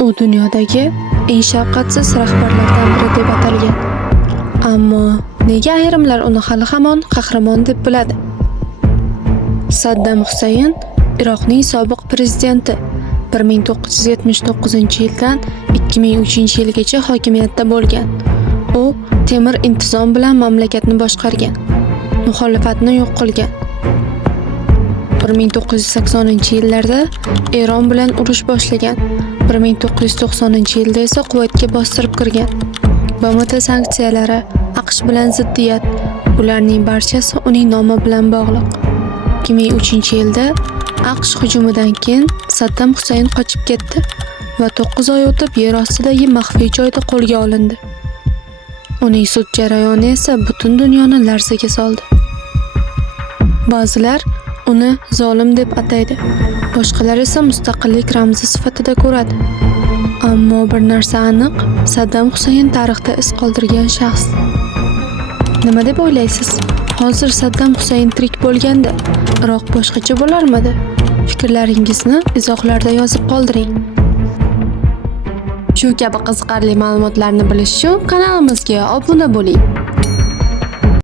U dunyodagi eng shafqatsiz rahbarlardan biri deb atalgan. Ammo nega ayrimlar uni hali hamon qahramon deb biladi? Saddam Husayn Iroqning sobiq prezidenti 1979-yildan 2003-yilgacha hokimiyatda bo'lgan. U temir intizom bilan mamlakatni boshqargan, muxolifatni yo'q qilgan. 1980-yillarda Eron bilan urush boshlagan. 1990-yilda esa Kuvaytga bostirib kirgan. BMT sanksiyalari, AQSh bilan ziddiyat, bularning barchasi uning nomi bilan bog'liq. 2003-yilda AQSh hujumidan keyin Saddam Husayn qochib ketdi va 9 oy o'tib yer ostidagi maxfiy joyda qo'lga olindi. Uning sud jarayoni esa butun dunyoni larzaga soldi. Ba'zilar uni zolim deb ataydi, boshqalar esa mustaqillik ramzi sifatida ko'radi. Ammo bir narsa aniq, Saddam Husayn tarixda iz qoldirgan shaxs. Nima deb o'ylaysiz? Hozir Saddam Husayn tirik bo'lganda Iroq boshqacha bo'larmidi? Fikrlaringizni izohlarda yozib qoldiring. Shu kabi qiziqarli ma'lumotlarni bilish uchun kanalimizga obuna bo'ling.